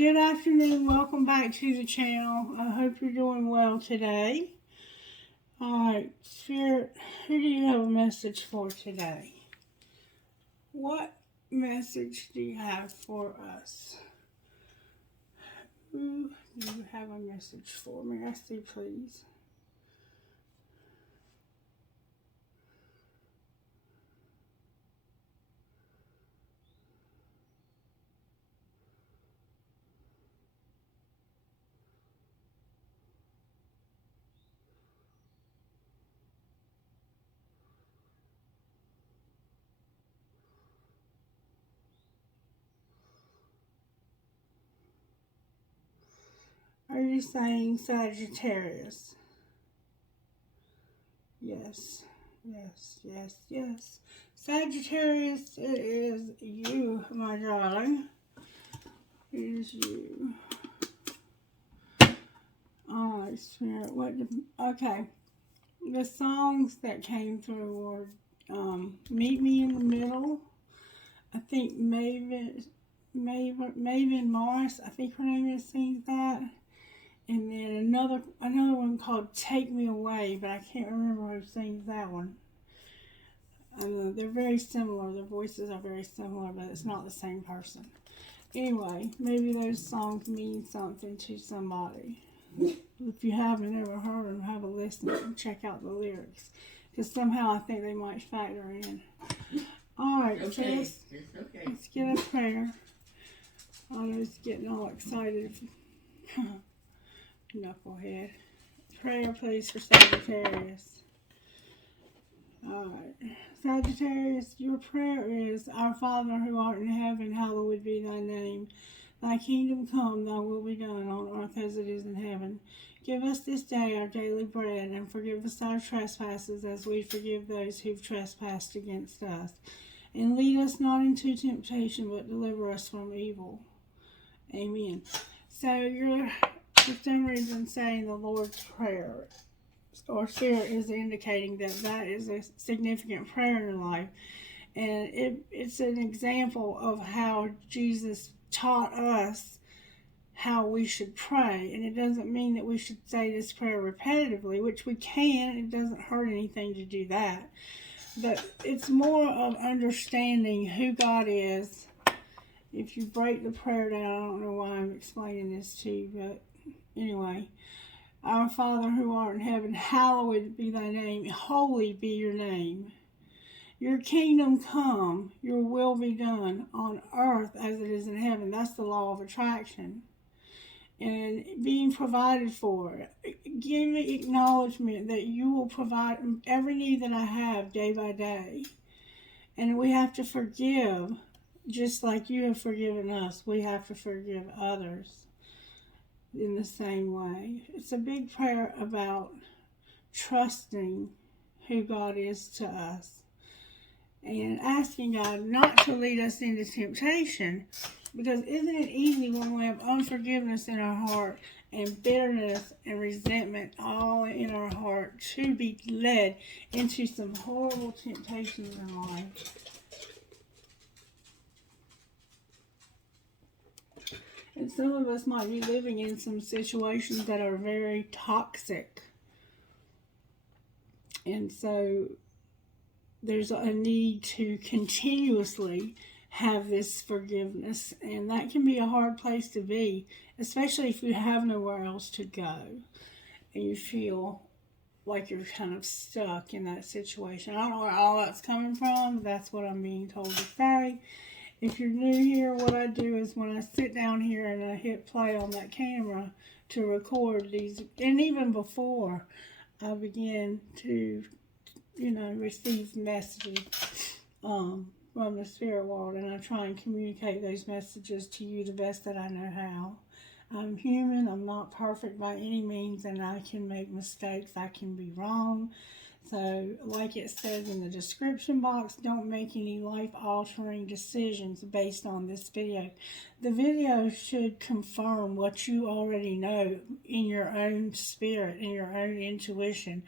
Good afternoon. Welcome back to the channel. I hope you're doing well today. Alright, Spirit, who do you have a message for today? What message do you have for us? Who do you have a message for? May I see, please? Are you saying Sagittarius? Yes, yes, yes, yes. Sagittarius, it is you, my darling. It is you. Alright, Spirit, okay. The songs that came through were Meet Me in the Middle. I think Maven Morris, I think her name is, sings that. And then another one called Take Me Away, but I can't remember who sings that one. They're very similar. Their voices are very similar, but it's not the same person. Anyway, maybe those songs mean something to somebody. If you haven't ever heard them, have a listen and check out the lyrics. Because somehow I think they might factor in. Alright, okay. Let's get a prayer. Otto's getting all excited. Knucklehead. Prayer, please, for Sagittarius. Alright. Sagittarius, your prayer is, Our Father who art in heaven, hallowed be thy name. Thy kingdom come, thy will be done on earth as it is in heaven. Give us this day our daily bread, and forgive us our trespasses as we forgive those who've trespassed against us. And lead us not into temptation, but deliver us from evil. Amen. So you're, for some reason, saying the Lord's Prayer, or Spirit is indicating that is a significant prayer in your life. And it's an example of how Jesus taught us how we should pray. And it doesn't mean that we should say this prayer repetitively, which we can. It doesn't hurt anything to do that. But it's more of understanding who God is. If you break the prayer down, I don't know why I'm explaining this to you, but anyway. Our Father who art in heaven, hallowed be thy name. Holy be your name. Your kingdom come, your will be done on earth as it is in heaven. That's the law of attraction. And being provided for. Give me acknowledgement that you will provide every need that I have day by day. And we have to forgive, just like you have forgiven us. We have to forgive others in the same way. It's a big prayer about trusting who God is to us. And asking God not to lead us into temptation. Because isn't it easy when we have unforgiveness in our heart and bitterness and resentment all in our heart to be led into some horrible temptations in life? And some of us might be living in some situations that are very toxic. And so there's a need to continuously have this forgiveness, and that can be a hard place to be, especially if you have nowhere else to go and you feel like you're kind of stuck in that situation. I don't know where all that's coming from, but that's what I'm being told to say. If you're new here, what I do is when I sit down here and I hit play on that camera to record these, and even before I begin to receive messages from the spirit world, and I try and communicate those messages to you the best that I know how. I'm human, I'm not perfect by any means, and I can make mistakes, I can be wrong. So, like it says in the description box, don't make any life-altering decisions based on this video. The video should confirm what you already know in your own spirit, in your own intuition.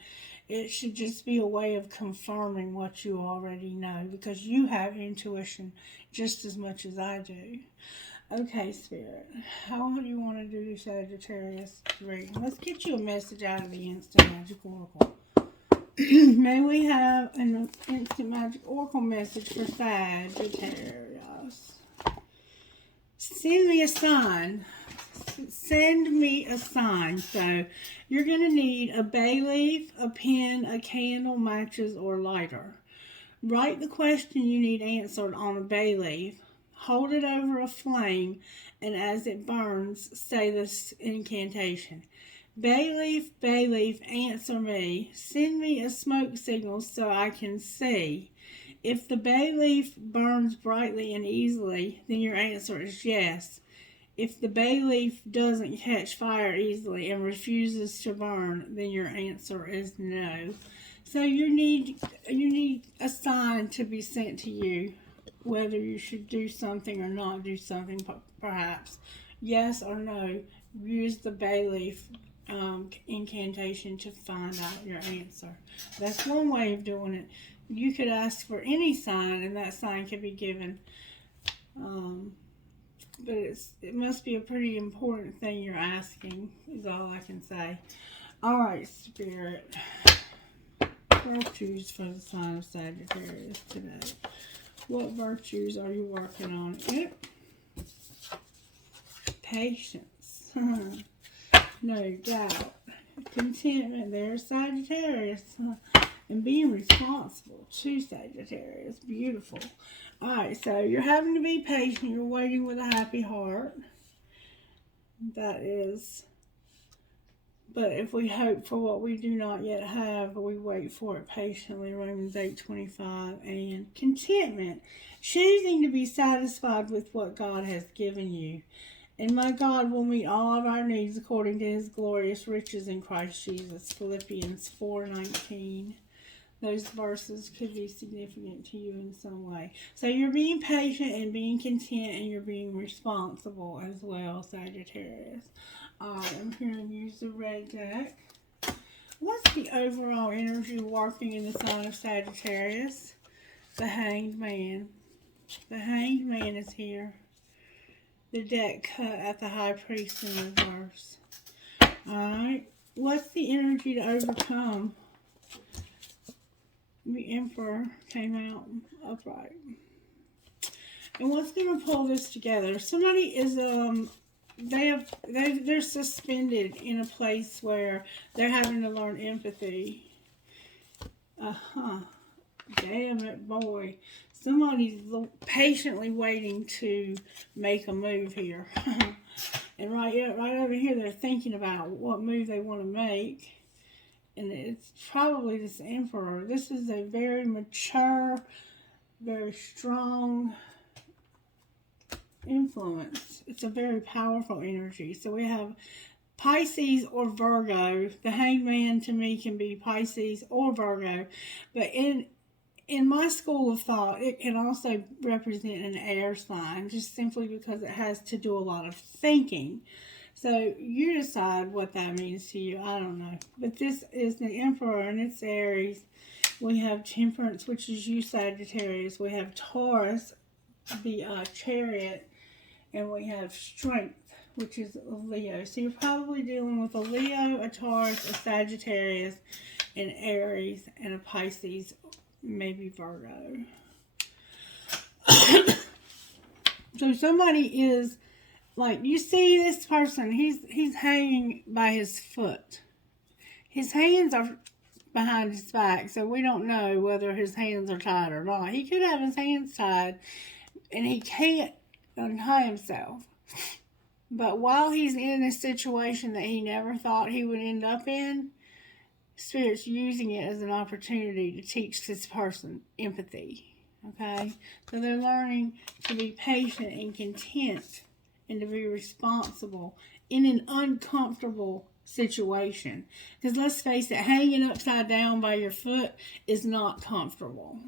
It should just be a way of confirming what you already know, because you have intuition just as much as I do. Okay, Spirit. How do you want to do Sagittarius reading? Let's get you a message out of the Instant Magic Oracle. May we have an Instant Magic Oracle message for Sagittarius. Send me a sign. Send me a sign. So you're going to need a bay leaf, a pen, a candle, matches, or lighter. Write the question you need answered on a bay leaf. Hold it over a flame, and as it burns, say this incantation. Bay leaf, answer me. Send me a smoke signal so I can see. If the bay leaf burns brightly and easily, then your answer is yes. If the bay leaf doesn't catch fire easily and refuses to burn, then your answer is no. So you need a sign to be sent to you, whether you should do something or not do something, perhaps. Yes or no. Use the bay leaf incantation to find out your answer. That's one way of doing it. You could ask for any sign, and that sign could be given. But it must be a pretty important thing you're asking, is all I can say. All right, Spirit. Virtues for the sign of Sagittarius today. What virtues are you working on? Yep. Patience. No doubt. Contentment. There's Sagittarius. And being responsible to Sagittarius. Beautiful. Alright, so you're having to be patient. You're waiting with a happy heart. That is. But if we hope for what we do not yet have, we wait for it patiently. Romans 8:25. And contentment. Choosing to be satisfied with what God has given you. And my God will meet all of our needs according to his glorious riches in Christ Jesus. Philippians 4:19. Those verses could be significant to you in some way. So you're being patient and being content, and you're being responsible as well, Sagittarius. Alright, I'm here to use the red deck. What's the overall energy working in the sign of Sagittarius? The Hanged Man. The Hanged Man is here. The deck cut at the High Priest in reverse. Alright, what's the energy to overcome? The Emperor came out upright. And what's going to pull this together? Somebody is they're suspended in a place where they're having to learn empathy. Damn it, boy. Somebody's patiently waiting to make a move here. And right over here, they're thinking about what move they want to make. And it's probably this Emperor. This is a very mature, very strong influence. It's a very powerful energy. So we have Pisces or Virgo. The Hanged Man to me can be Pisces or Virgo. But in my school of thought, it can also represent an air sign, just simply because it has to do a lot of thinking. So you decide what that means to you. I don't know. But this is the Emperor, and it's Aries. We have Temperance, which is you, Sagittarius. We have Taurus, the Chariot. And we have Strength, which is Leo. So you're probably dealing with a Leo, a Taurus, a Sagittarius, an Aries, and a Pisces, maybe Virgo. So somebody is, like, you see this person, he's hanging by his foot. His hands are behind his back, so we don't know whether his hands are tied or not. He could have his hands tied, and he can't untie himself. But while he's in a situation that he never thought he would end up in, Spirit's using it as an opportunity to teach this person empathy. Okay? So they're learning to be patient and content and to be responsible in an uncomfortable situation. Because let's face it, hanging upside down by your foot is not comfortable.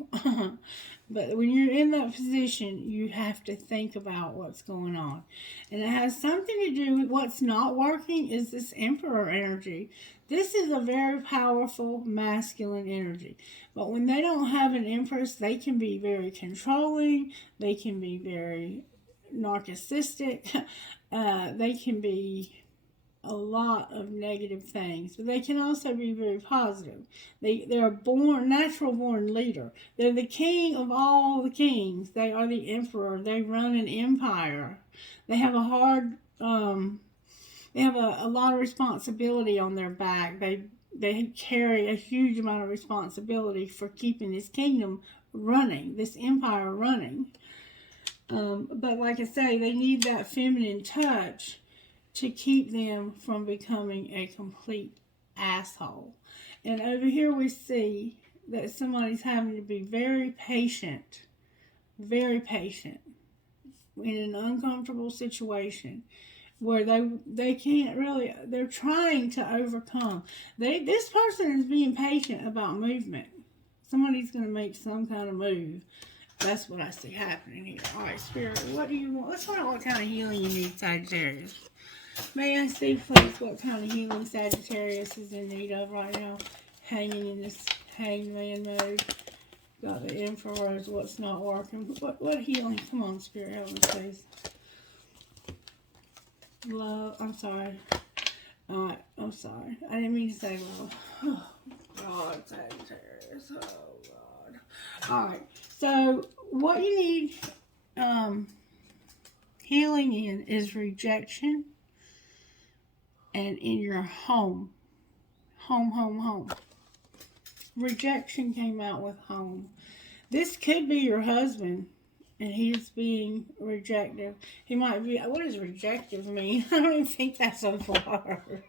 But when you're in that position, you have to think about what's going on. And it has something to do with what's not working is this Emperor energy. This is a very powerful masculine energy. But when they don't have an Empress, they can be very controlling. They can be very narcissistic. They can be a lot of negative things, but they can also be very positive. They're natural born leader. They're the king of all the kings. They are the emperor. They run an empire. They have they have a lot of responsibility on their back. They carry a huge amount of responsibility for keeping this kingdom running, this empire running. But like I say, they need that feminine touch to keep them from becoming a complete asshole. And over here we see that somebody's having to be very patient in an uncomfortable situation where they can't really, they're trying to overcome. This person is being patient about movement. Somebody's going to make some kind of move. That's what I see happening here. All right, Spirit, what do you want? Let's find out what kind of healing you need, Sagittarius. May I see, please, what kind of healing Sagittarius is in need of right now? Hanging in this hangman mode. Got the Emperor's what's not working. What healing? Come on, Spirit, help me, please. Love. I'm sorry. I'm sorry. I didn't mean to say love. Oh, God, Sagittarius. Oh, God. All right. So, what you need healing in is rejection. And in your home. Home. Rejection came out with home. This could be your husband, and he's being rejective. He might be, what does rejective mean? I don't even think that's a word.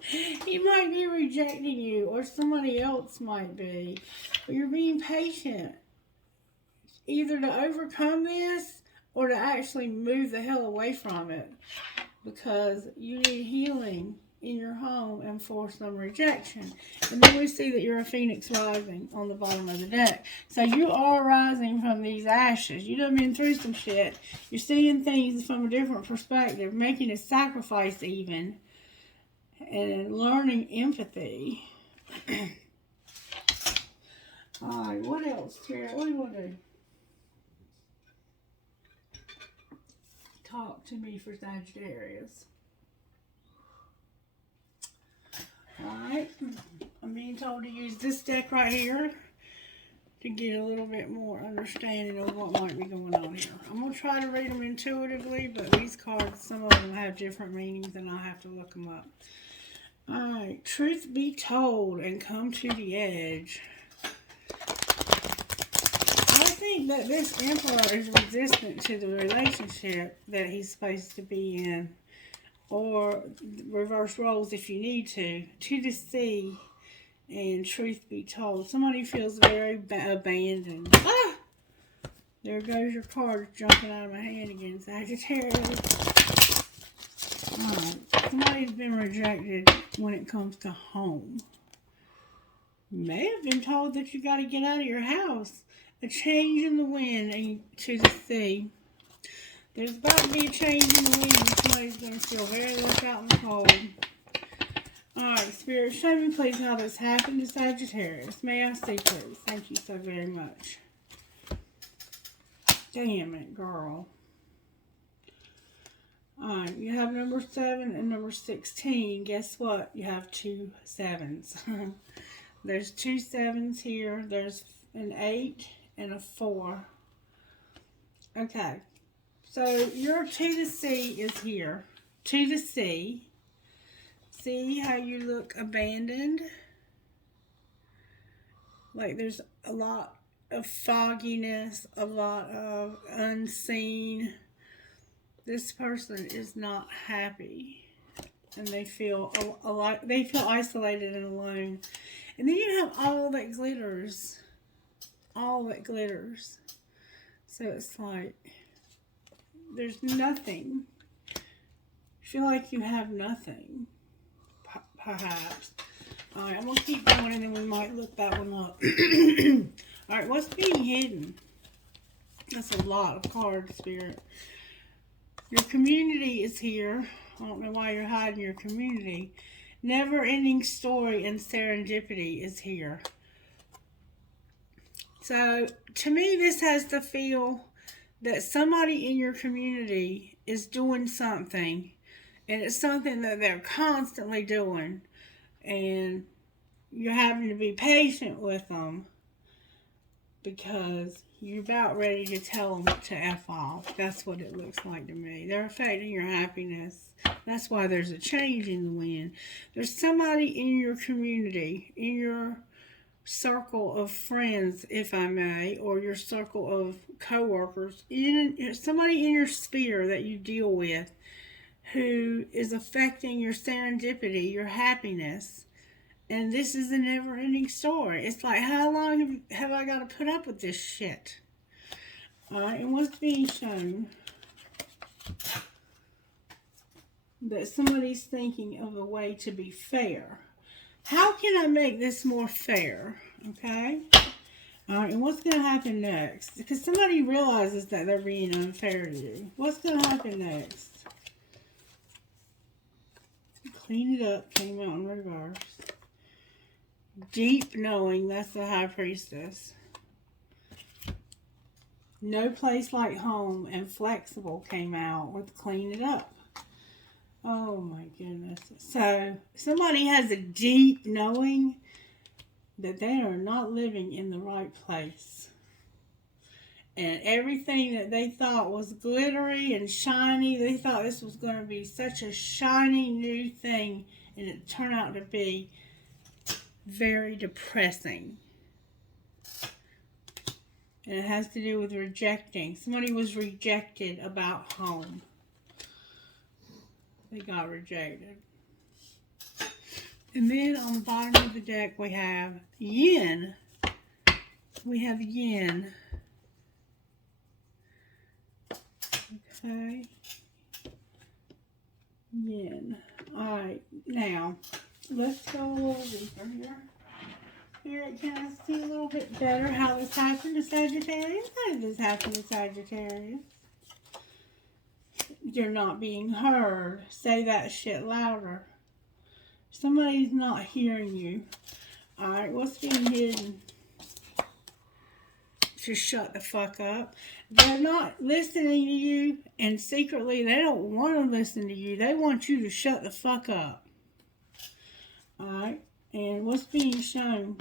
He might be rejecting you, or somebody else might be. But you're being patient. Either to overcome this, or to actually move the hell away from it. Because you need healing in your home and for some rejection. And then we see that you're a phoenix rising on the bottom of the deck. So you are rising from these ashes. You done been through some shit. You're seeing things from a different perspective, making a sacrifice even, and learning empathy. Alright, what else, Spirit? What do you want to do? Talk to me for Sagittarius. Alright, I'm being told to use this deck right here to get a little bit more understanding of what might be going on here. I'm going to try to read them intuitively, but these cards, some of them have different meanings and I'll have to look them up. Alright, truth be told and come to the edge. I think that this Emperor is resistant to the relationship that he's supposed to be in, or reverse roles if you need to the sea. And truth be told, somebody feels very abandoned. Ah! There goes your card jumping out of my hand again, Sagittarius. Alright, somebody's been rejected when it comes to home. You may have been told that you got to get out of your house. A change in the wind and to the sea. There's about to be a change in the wind. Somebody's going to feel very left out in the cold. Alright, Spirit, show me please how this happened to Sagittarius. May I see, please? Thank you so very much. Damn it, girl. Alright, you have number 7 and number 16. Guess what? You have 2 7s. There's 2 7s here. There's an 8 and a 4. Okay. So your to the sea is here. To the sea. See how you look abandoned? Like there's a lot of fogginess, a lot of unseen. This person is not happy. And they feel they feel isolated and alone. And then you have all that glitters. All that glitters. So it's like there's nothing. I feel like you have nothing. Perhaps. Alright, I'm going to keep going and then we might look that one up. Alright, what's being hidden? That's a lot of cards, Spirit. Your community is here. I don't know why you're hiding your community. Never-ending story and serendipity is here. So, to me, this has the feel that somebody in your community is doing something, and it's something that they're constantly doing, and you're having to be patient with them because you're about ready to tell them to F off. That's what it looks like to me. They're affecting your happiness. That's why there's a change in the wind. There's somebody in your community, in your circle of friends, if I may, or your circle of co-workers, somebody in your sphere that you deal with who is affecting your serendipity, your happiness. And this is a never-ending story. It's like, how long have I got to put up with this shit? Alright, and what's being shown? That somebody's thinking of a way to be fair. How can I make this more fair? Okay? Alright, and what's going to happen next? Because somebody realizes that they're being unfair to you. What's going to happen next? Clean it up came out in reverse. Deep knowing, that's the High Priestess. No place like home, and flexible came out with clean it up. Oh my goodness. So somebody has a deep knowing that they are not living in the right place. And everything that they thought was glittery and shiny, they thought this was going to be such a shiny new thing, and it turned out to be very depressing. And it has to do with rejecting. Somebody was rejected about home. They got rejected. And then on the bottom of the deck we have yin. We have yin. Okay. Yin. Alright, now let's go a little deeper here. Spirit, can I see a little bit better how this happened to Sagittarius? How did this happen to Sagittarius? You're not being heard. Say that shit louder. Somebody's not hearing you. Alright, what's being hidden? Just shut the fuck up. They're not listening to you, and secretly they don't want to listen to you. They want you to shut the fuck up. Alright, and what's being shown?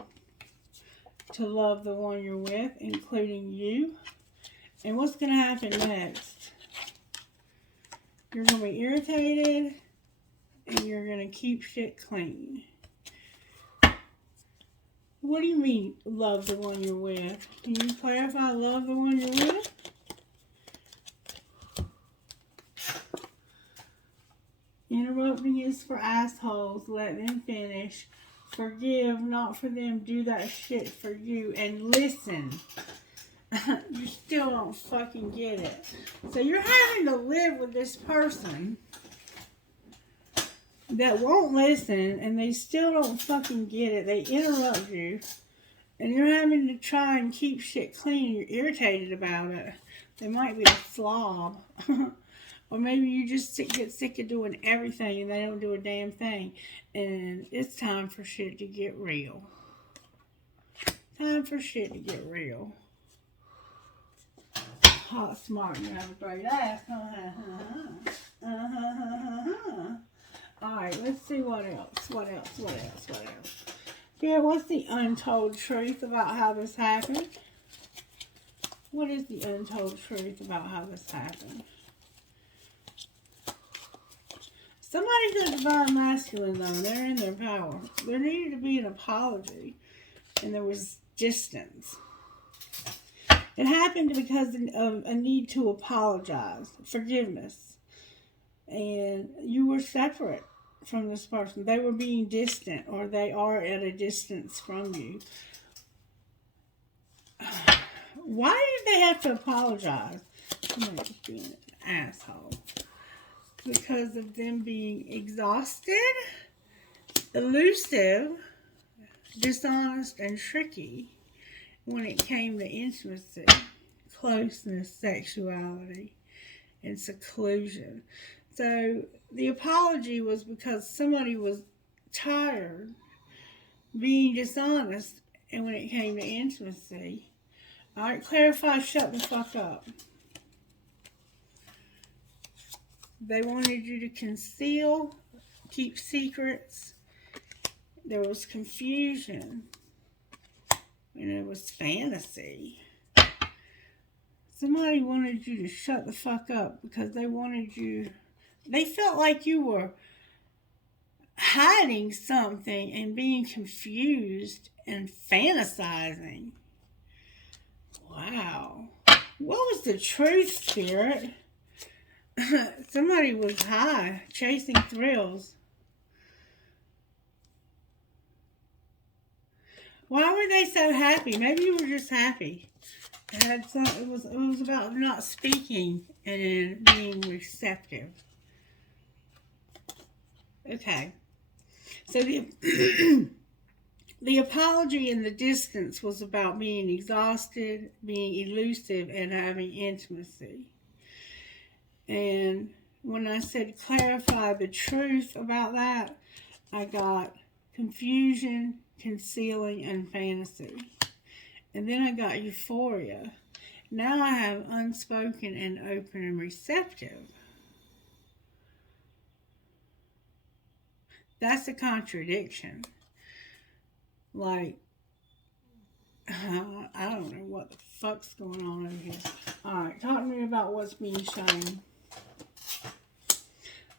To love the one you're with, including you. And what's going to happen next? You're going to be irritated, and you're going to keep shit clean. What do you mean, love the one you're with? Can you clarify love the one you're with? Interrupting is for assholes. Let them finish. Forgive, not for them. Do that shit for you. And listen. You still don't fucking get it. So you're having to live with this person that won't listen, and they still don't fucking get it. They interrupt you, and you're having to try and keep shit clean. You're irritated about it. They might be a slob. Or maybe you just get sick of doing everything and they don't do a damn thing. And it's time for shit to get real. Time for shit to get real. Hot, smart, you have a great ass. Alright, let's see what else. Here, what's the untold truth about how this happened? What is the untold truth about how this happened? Somebody's a divine masculine, though. They're in their power. There needed to be an apology, and there was distance. It happened because of a need to apologize, forgiveness. And you were separate from this person. They were being distant, or they are at a distance from you. Why did they have to apologize? Somebody's just being an asshole. Because of them being exhausted, elusive, dishonest, and tricky when it came to intimacy, closeness, sexuality, and seclusion. So the apology was because somebody was tired, being dishonest, and when it came to intimacy. Alright, clarify, shut the fuck up. They wanted you to conceal, keep secrets. There was confusion. And it was fantasy. Somebody wanted you to shut the fuck up because they wanted you... They felt like you were hiding something and being confused and fantasizing. Wow. What was the truth, Spirit? Somebody was high, chasing thrills. Why were they so happy? Maybe you were just happy. It was about not speaking and being receptive. Okay. So the apology in the distance was about being exhausted, being elusive, and having intimacy. And when I said clarify the truth about that, I got confusion, concealing, and fantasy. And then I got euphoria. Now I have unspoken and open and receptive. That's a contradiction. Like, I don't know what the fuck's going on over here. Alright, talk to me about what's being shown.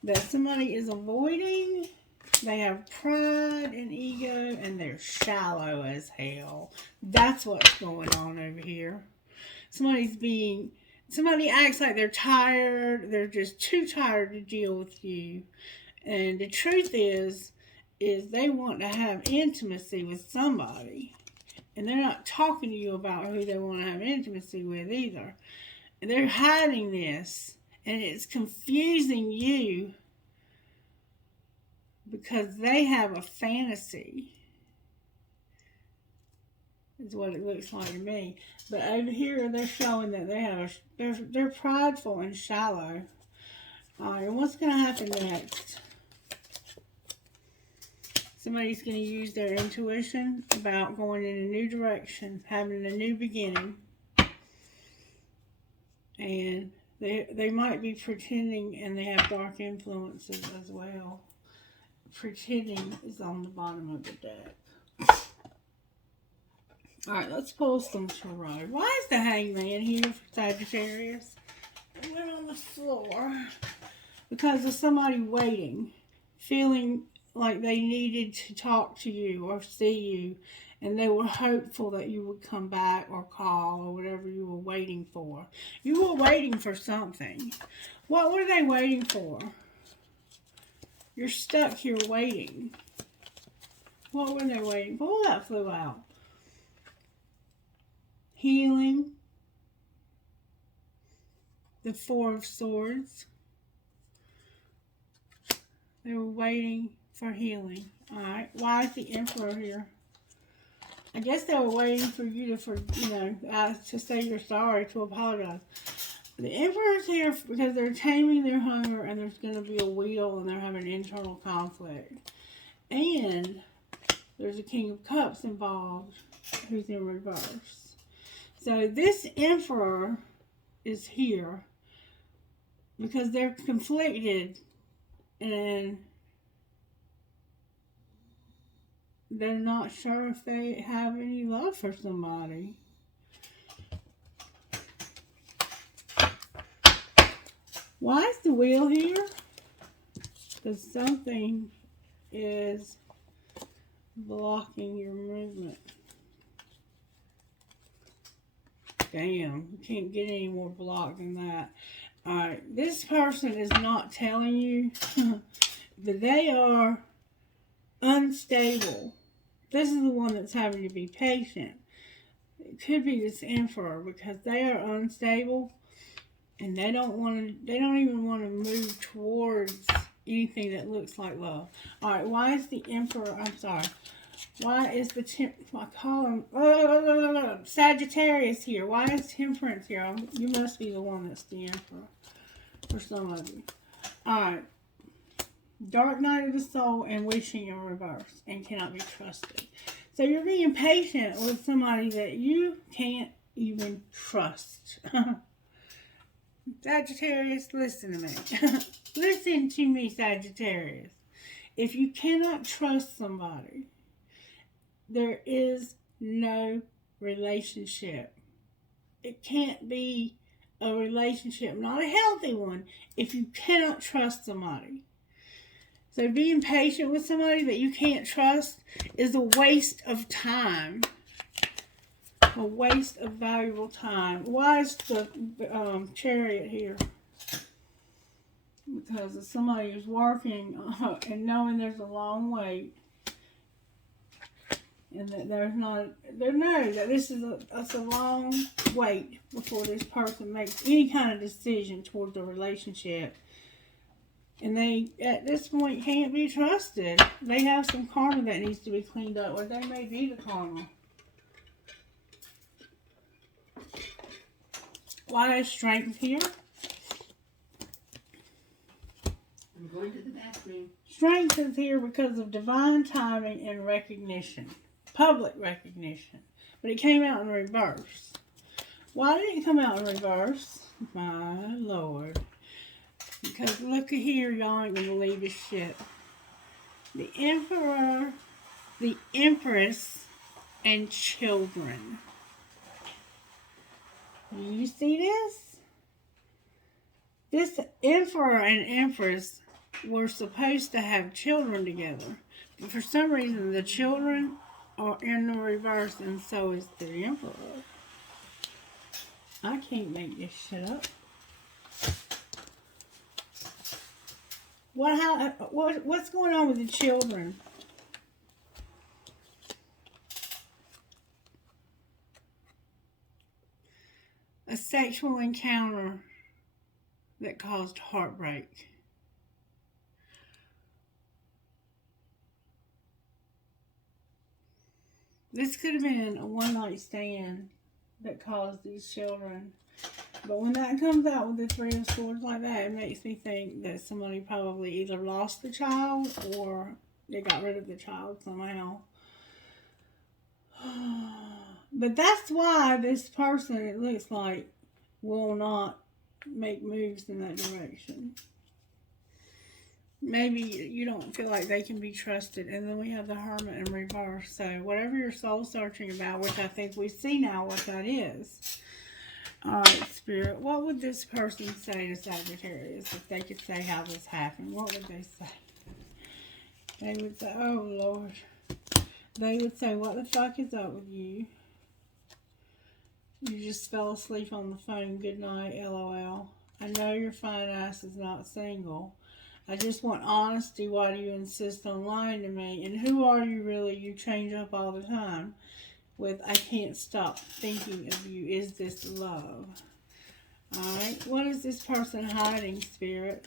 That somebody is avoiding. They have pride and ego, and they're shallow as hell. That's what's going on over here. Somebody acts like they're tired. They're just too tired to deal with you. And the truth is they want to have intimacy with somebody. And they're not talking to you about who they want to have intimacy with either. And they're hiding this. And it's confusing you because they have a fantasy. Is what it looks like to me. But over here, they're showing that they're prideful and shallow. All right, and what's going to happen next? Somebody's going to use their intuition about going in a new direction, having a new beginning. And they might be pretending, and they have dark influences as well. Pretending is on the bottom of the deck. Alright, let's pull some tarot. Why is the Hangman here for Sagittarius? It went on the floor. Because of somebody waiting. Feeling like they needed to talk to you or see you. And they were hopeful that you would come back or call or whatever you were waiting for. You were waiting for something. What were they waiting for? You're stuck here waiting. What were they waiting for? Oh, that flew out. Healing. The Four of Swords. They were waiting for healing. Alright. Why is the Emperor here? I guess they were waiting for you to say you're sorry, to apologize. The Emperor's here because they're taming their hunger and there's going to be a wheel and they're having internal conflict. And there's a King of Cups involved who's in reverse. So this Emperor is here because they're conflicted and they're not sure if they have any love for somebody. Why is the wheel here? Because something is blocking your movement. Damn, you can't get any more blocked than that. Alright, this person is not telling you that they are unstable. This is the one that's having to be patient. It could be this Emperor because they are unstable and they don't even want to move towards anything that looks like love. Alright, why is the Emperor, I'm sorry. Why is the Sagittarius here? Why is Temperance here? You must be the one that's the Emperor. For some of you. Alright. Dark Night of the Soul and Wishing in reverse. And cannot be trusted. So you're being patient with somebody that you can't even trust. Sagittarius, listen to me. Listen to me, Sagittarius. If you cannot trust somebody, there is no relationship. It can't be a relationship, not a healthy one, if you cannot trust somebody. So being patient with somebody that you can't trust is a waste of time. A waste of valuable time. Why is the Chariot here? Because if somebody is working and knowing there's a long wait, and that there's not, they know that this is a long wait before this person makes any kind of decision towards a relationship. And they, at this point, can't be trusted. They have some karma that needs to be cleaned up, or they may be the karma. Why is Strength here? I'm going to the bathroom. Strength is here because of divine timing and recognition. Public recognition. But it came out in reverse. Why did it come out in reverse? My Lord. Because look at here, y'all ain't gonna believe this shit. The Emperor, the Empress, and children. You see this? This Emperor and Empress were supposed to have children together. But for some reason, the children are in the reverse, and so is the Emperor. I can't make this shit up. What's going on with the children? A sexual encounter that caused heartbreak. This could have been a one-night stand that caused these children. But when that comes out with the Three of Swords like that, it makes me think that somebody probably either lost the child or they got rid of the child somehow. But that's why this person, it looks like, will not make moves in that direction. Maybe you don't feel like they can be trusted. And then we have the Hermit in reverse. So whatever you're soul searching about, which I think we see now what that is. Alright, Spirit, what would this person say to Sagittarius if they could say how this happened? What would they say? They would say, oh Lord. They would say, what the fuck is up with you? You just fell asleep on the phone. Good night, LOL. I know your fine ass is not single. I just want honesty. Why do you insist on lying to me? And who are you really? You change up all the time. With, I can't stop thinking of you. Is this love? Alright. What is this person hiding, Spirit?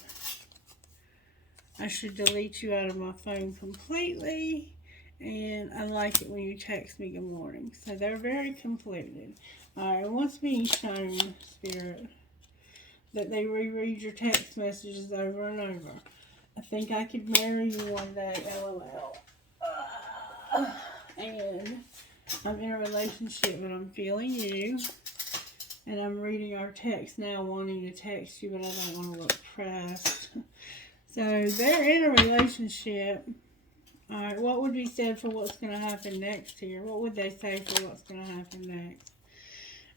I should delete you out of my phone completely. And I like it when you text me good morning. So they're very conflicted. Alright. What's being shown, Spirit? That they reread your text messages over and over. I think I could marry you one day, LOL. And I'm in a relationship, but I'm feeling you. And I'm reading our text now, wanting to text you, but I don't want to look pressed. So they're in a relationship. Alright, what would be said for what's going to happen next here? What would they say for what's going to happen next?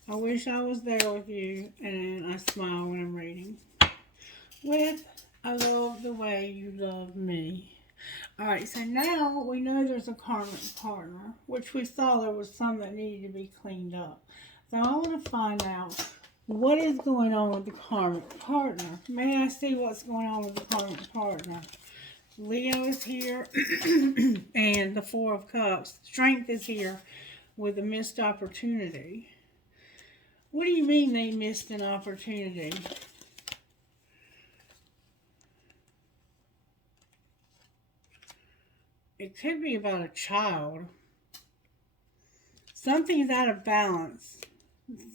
I wish I was there with you, and I smile when I'm reading. With, I love the way you love me. Alright, so now we know there's a karmic partner, which we saw there was some that needed to be cleaned up. So I want to find out what is going on with the karmic partner. May I see what's going on with the karmic partner? Leo is here, and the Four of Cups. Strength is here with a missed opportunity. What do you mean they missed an opportunity? It could be about a child. Something's out of balance.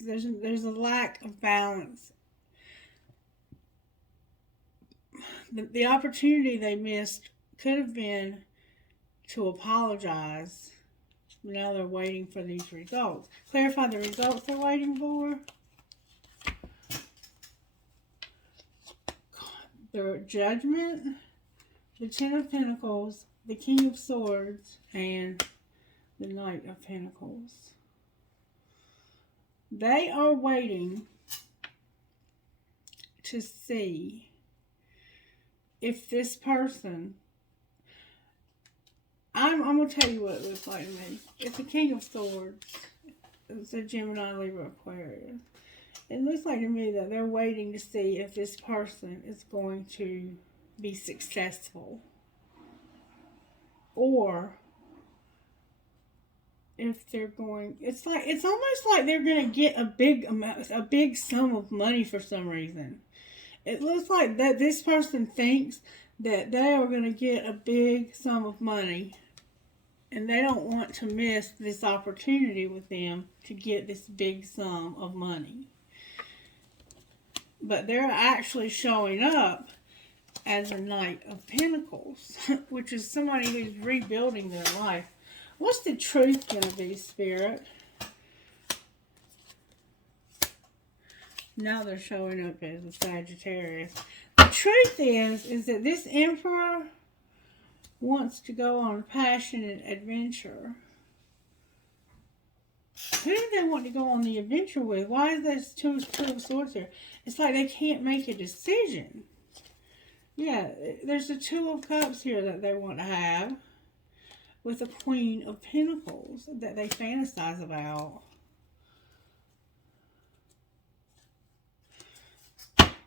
There's a lack of balance. The opportunity they missed could have been to apologize. Now they're waiting for these results. Clarify the results they're waiting for. the Judgment, the Ten of Pentacles, the King of Swords, and the Knight of Pentacles. They are waiting to see if this person, I'm going to tell you what it looks like to me. It's a King of Swords. It's a Gemini, Libra, Aquarius. It looks like to me that they're waiting to see if this person is going to be successful. Or if they're going, it's almost like they're going to get a big sum of money for some reason. It looks like that this person thinks that they are going to get a big sum of money, and they don't want to miss this opportunity with them to get this big sum of money. But they're actually showing up as a Knight of Pentacles, which is somebody who's rebuilding their life. What's the truth going to be, Spirit? Now they're showing up as a Sagittarius. The truth is that this Emperor wants to go on a passionate adventure. Who do they want to go on the adventure with? Why is there two of Swords here? It's like they can't make a decision. Yeah, there's a Two of Cups here that they want to have, with a Queen of Pentacles that they fantasize about.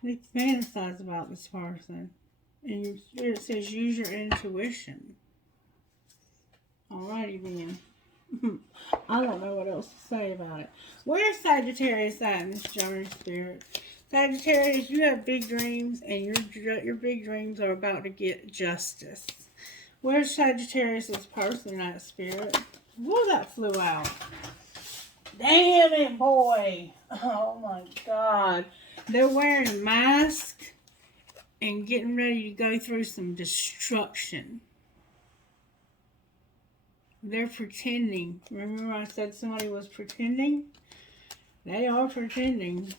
They fantasize about this person. And your Spirit says use your intuition. Alrighty then. I don't know what else to say about it. Where's Sagittarius at in this journey, Spirit? Sagittarius, you have big dreams, and your big dreams are about to get justice. Where's Sagittarius' person at, Spirit? Whoa, that flew out. Damn it, boy. Oh my God. They're wearing a mask and getting ready to go through some destruction. They're pretending. Remember I said somebody was pretending? They are pretending.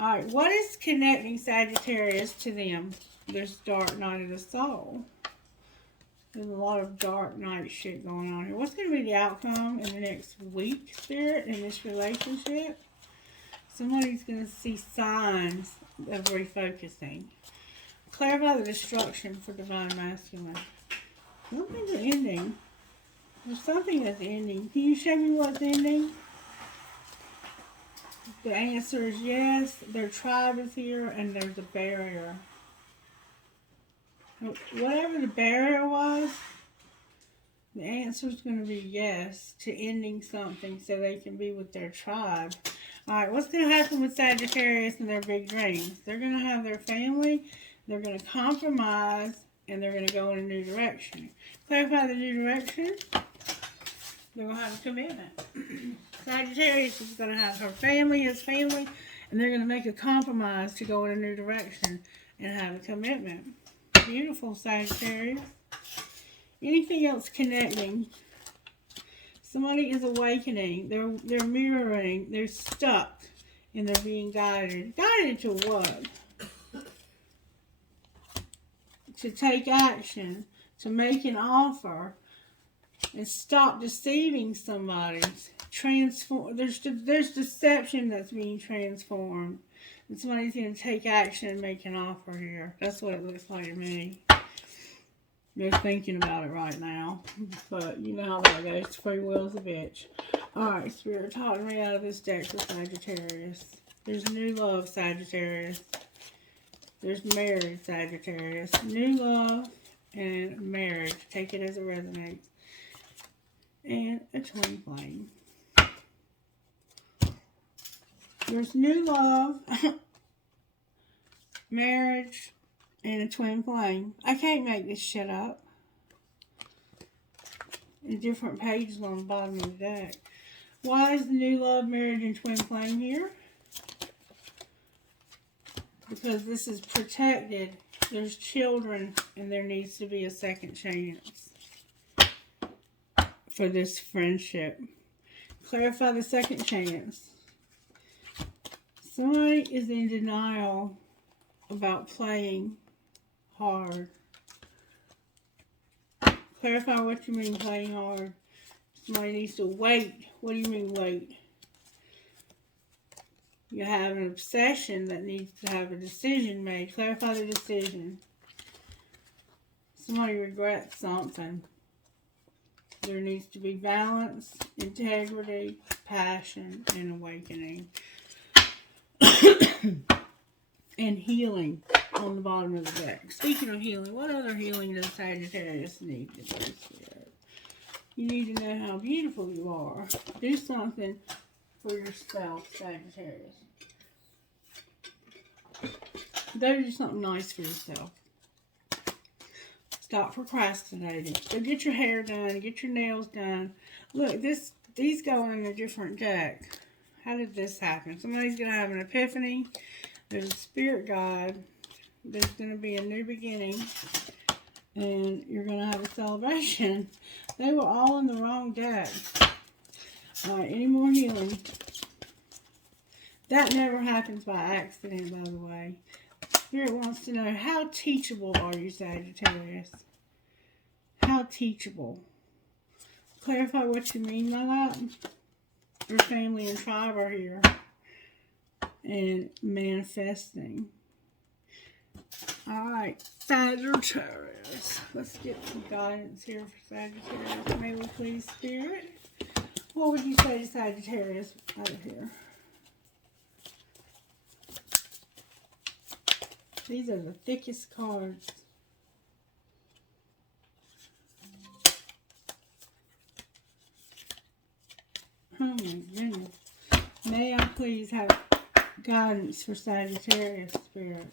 Alright, what is connecting Sagittarius to them? This dark night of the soul. There's a lot of dark night shit going on here. What's going to be the outcome in the next week, Spirit, in this relationship? Somebody's going to see signs of refocusing. Clarify the destruction for Divine Masculine. Something's ending. There's something that's ending. Can you show me what's ending? The answer is yes. Their tribe is here, and there's a barrier. Whatever the barrier was, the answer is going to be yes to ending something so they can be with their tribe. Alright, what's going to happen with Sagittarius and their big dreams? They're going to have their family, they're going to compromise, and they're going to go in a new direction. Clarify the new direction. They're going to have a commitment. Sagittarius is going to have her family, his family, and they're going to make a compromise to go in a new direction and have a commitment. Beautiful, Sagittarius. Anything else connecting? Somebody is awakening. They're mirroring. They're stuck, and they're being guided. Guided to what? To take action, to make an offer, and stop deceiving somebody. Transform. There's deception that's being transformed. And somebody's going to take action and make an offer here. That's what it looks like to me. They're thinking about it right now. But you know how that goes. Free will's a bitch. Alright, Spirit, talk me out of this deck for Sagittarius. There's new love, Sagittarius. There's marriage, Sagittarius. New love and marriage. Take it as it resonates. And a twin flame. There's new love, marriage, and a twin flame. I can't make this shit up. And different pages on the bottom of the deck. Why is the new love, marriage, and twin flame here? Because this is protected. There's children, and there needs to be a second chance for this friendship. Clarify the second chance. Somebody is in denial about playing hard. Clarify what you mean playing hard. Somebody needs to wait. What do you mean wait? You have an obsession that needs to have a decision made. Clarify the decision. Somebody regrets something. There needs to be balance, integrity, passion, and awakening. And healing on the bottom of the deck. Speaking of healing, what other healing does Sagittarius need to do? You need to know how beautiful you are. Do something for yourself, Sagittarius. Do something nice for yourself. Stop procrastinating. Go get your hair done. Get your nails done. Look, these go in a different deck. How did this happen? Somebody's going to have an epiphany. There's a spirit guide. There's going to be a new beginning. And you're going to have a celebration. They were all in the wrong deck. Alright, any more healing? That never happens by accident, by the way. Spirit wants to know, how teachable are you, Sagittarius? How teachable? Clarify what you mean by that. Your family and tribe are here. And manifesting. Alright, Sagittarius. Let's get some guidance here for Sagittarius. May we please, Spirit? What would you say to Sagittarius out here? These are the thickest cards. Oh my goodness. May I please have guidance for Sagittarius, Spirit?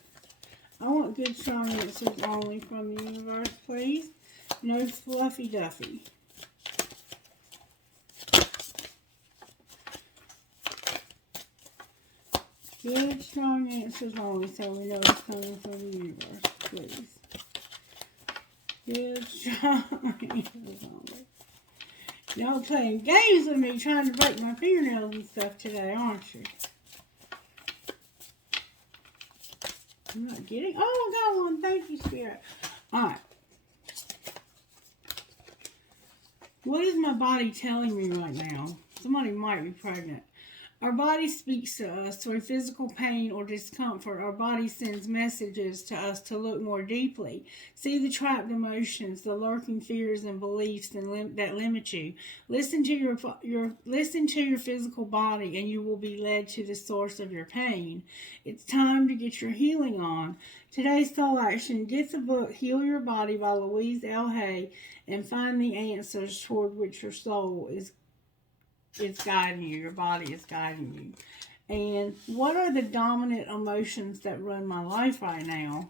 I want good, strong answers only from the universe, please. No fluffy duffy. Good, strong answers only, so we know it's coming from the universe, please. Good, strong answers only. Y'all playing games with me, trying to break my fingernails and stuff today, aren't you? I'm not getting. Oh, I got one. Thank you, Spirit. Alright. What is my body telling me right now? Somebody might be pregnant. Our body speaks to us through physical pain or discomfort. Our body sends messages to us to look more deeply. See the trapped emotions, the lurking fears and beliefs that limit you. Listen to your physical body, and you will be led to the source of your pain. It's time to get your healing on. Today's soul action: get the book "Heal Your Body" by Louise L. Hay and find the answers toward which your soul is guiding you, your body is guiding you. And what are the dominant emotions that run my life right now?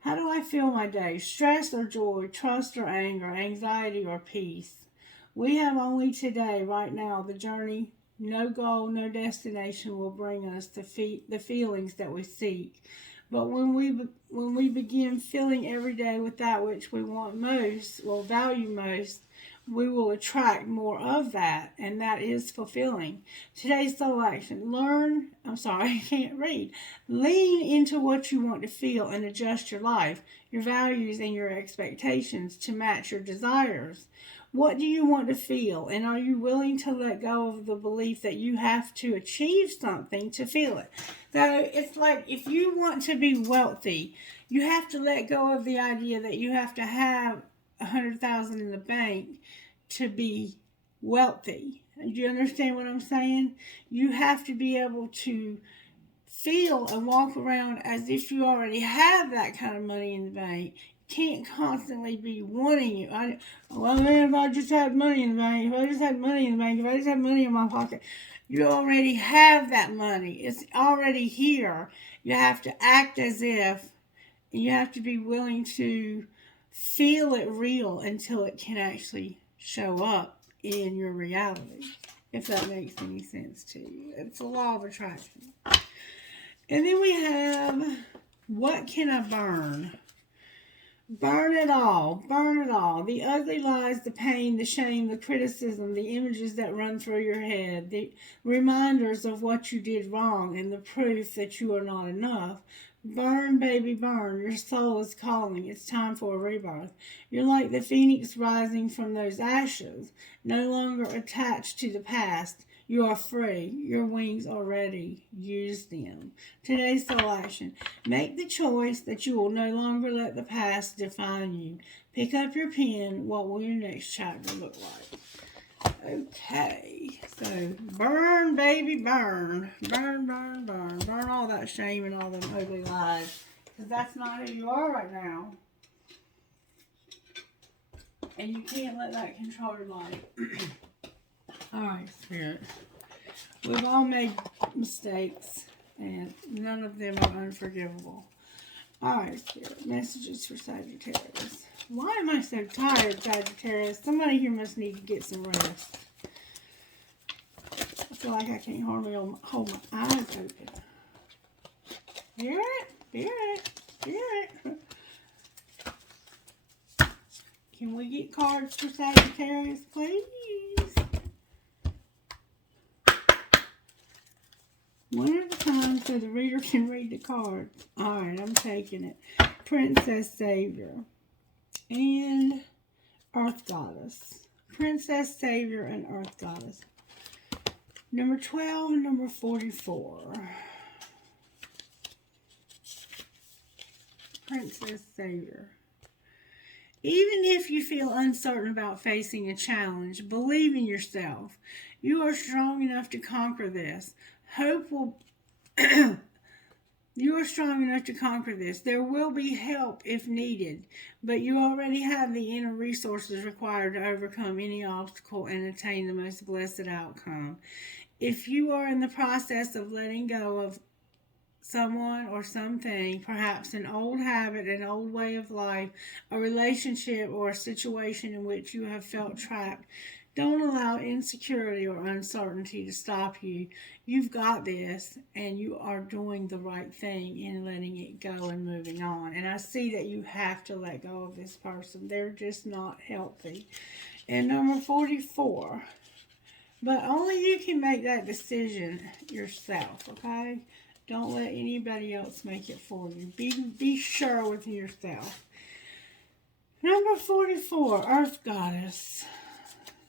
How do I feel my day? Stress or joy, trust or anger, anxiety or peace? We have only today, right now, the journey. No goal, no destination will bring us the feelings that we seek. But when we begin filling every day with that which we want most, will value most, we will attract more of that, and that is fulfilling. Today's soul action: I can't read. Lean into what you want to feel and adjust your life, your values, and your expectations to match your desires. What do you want to feel, and are you willing to let go of the belief that you have to achieve something to feel it? So it's like, if you want to be wealthy, you have to let go of the idea that you have to have $100,000 in the bank to be wealthy. Do you understand what I'm saying? You have to be able to feel and walk around as if you already have that kind of money in the bank. You can't constantly be wanting it. Well, man, if I just had money in the bank, if I just had money in the bank, if I just had money in my pocket. You already have that money. It's already here. You have to act as if, and you have to be willing to feel it real until it can actually show up in your reality, if that makes any sense to you. It's a law of attraction. And then we have, what can I burn? Burn it all. Burn it all. The ugly lies, the pain, the shame, the criticism, the images that run through your head, the reminders of what you did wrong, and the proof that you are not enough. Burn, baby, burn. Your soul is calling. It's time for a rebirth. You're like the phoenix rising from those ashes, no longer attached to the past. You are free. Your wings are ready. Use them. Today's soul action. Make the choice that you will no longer let the past define you. Pick up your pen. What will your next chapter look like? Okay, so burn, baby, burn. Burn, burn, burn. Burn all that shame and all them ugly lies. Because that's not who you are right now. And you can't let that control your life. Alright, Spirit. We've all made mistakes. And none of them are unforgivable. Alright, Spirit. Messages for Sagittarius. Why am I so tired, Sagittarius? Somebody here must need to get some rest. I feel like I can't hardly hold my eyes open. Spirit, Spirit, Spirit. Can we get cards for Sagittarius, please? One at a time so the reader can read the cards. Alright, I'm taking it. Princess Savior and Earth Goddess. Princess Savior and Earth Goddess. Number 12 and number 44. Princess Savior. Even if you feel uncertain about facing a challenge, believe in yourself. You are strong enough to conquer this. Hope will... You are strong enough to conquer this. There will be help if needed, but you already have the inner resources required to overcome any obstacle and attain the most blessed outcome. If you are in the process of letting go of someone or something, perhaps an old habit, an old way of life, a relationship, or a situation in which you have felt trapped, don't allow insecurity or uncertainty to stop you. You've got this, and you are doing the right thing in letting it go and moving on. And I see that you have to let go of this person. They're just not healthy. And number 44. But only you can make that decision yourself, okay? Don't let anybody else make it for you. Be sure with yourself. Number 44, Earth Goddess.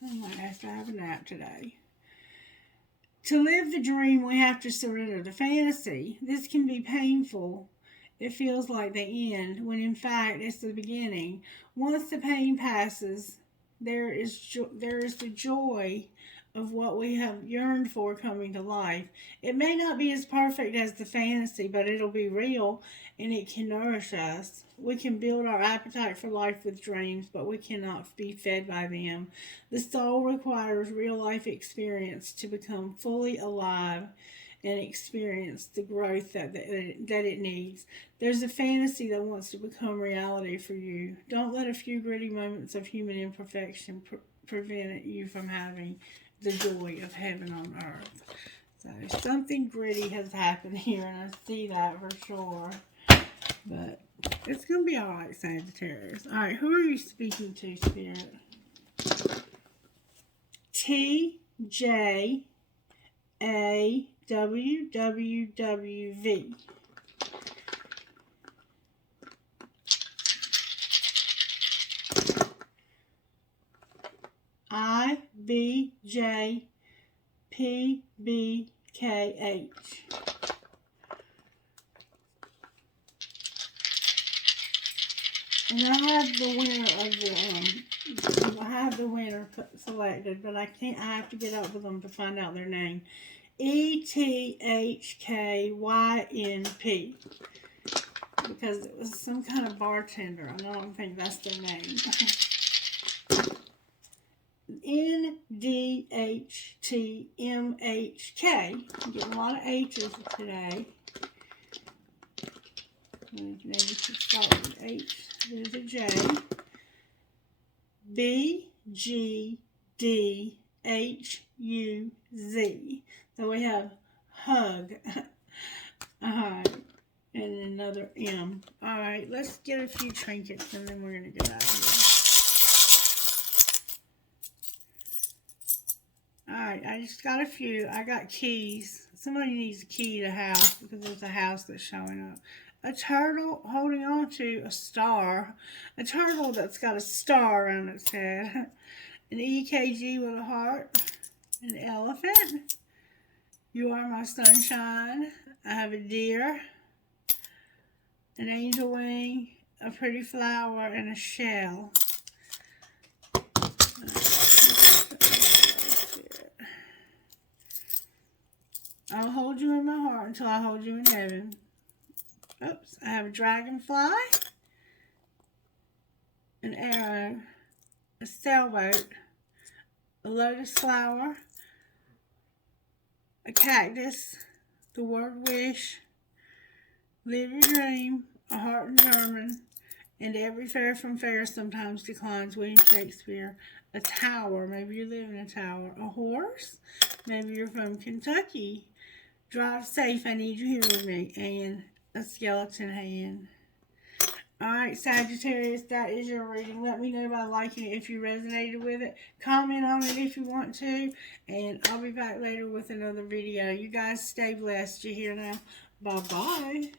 I might have to have a nap today. To live the dream, we have to surrender the fantasy. This can be painful. It feels like the end, when in fact it's the beginning. Once the pain passes, there is the joy of what we have yearned for coming to life. It may not be as perfect as the fantasy, but it'll be real and it can nourish us. We can build our appetite for life with dreams, but we cannot be fed by them. The soul requires real life experience to become fully alive and experience the growth that it needs. There's a fantasy that wants to become reality for you. Don't let a few gritty moments of human imperfection prevent you from having the joy of heaven on earth. So something gritty has happened here, and I see that for sure. But it's going to be all right, Sagittarius. All right, who are you speaking to, Spirit? TJAWWWV. IBJPBKH. And I have the winner of the I have the winner selected, but I have to get up with them to find out their name. ETHKYNP. Because it was some kind of bartender, and I don't think that's their name. NDHTMHK. I'm getting a lot of H's today. Maybe start with H. There's a J. BGDHUZ. So we have hug. Alright. And another M. Alright, let's get a few trinkets and then we're going to get out of here. Alright, I just got a few. I got keys. Somebody needs a key to a house because there's a house that's showing up. a turtle holding on to a star. A turtle that's got a star on its head. An EKG with a heart. An elephant. You are my sunshine. I have a deer. An angel wing. A pretty flower. And a shell. I'll hold you in my heart until I hold you in heaven. Oops, I have a dragonfly, an arrow, a sailboat, a lotus flower, a cactus, the word wish, live your dream, a heart in German, and every fair from fair sometimes declines, William Shakespeare. A tower, maybe you live in a tower. A horse, maybe you're from Kentucky. Drive safe, I need you here with me. And a skeleton hand. Alright, Sagittarius, that is your reading. Let me know by liking it if you resonated with it. Comment on it if you want to. And I'll be back later with another video. You guys stay blessed. You hear now? Bye-bye.